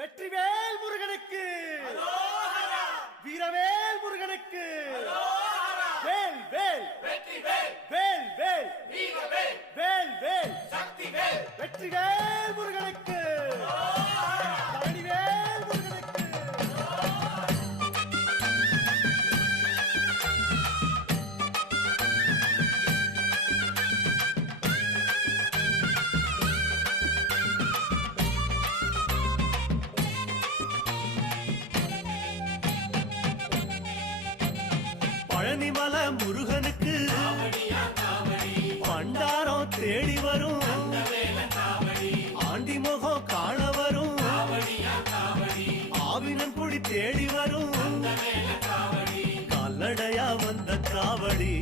வெற்றிவேல் முருகனுக்கு, வீரவேல் முருகனுக்கு, வேல் வேல் வேல் வேல் வேல் வேல் வெற்றிவேல் முருகனுக்கு, பழனிவேல் முருகனுக்கு. பழனிமல முருகனுக்கு பண்டாரம் தேடி வரும், ஆண்டி முகம் காண வரும், ஆவினன் குடி தேடி வரும், கால்நடையா வந்த காவடி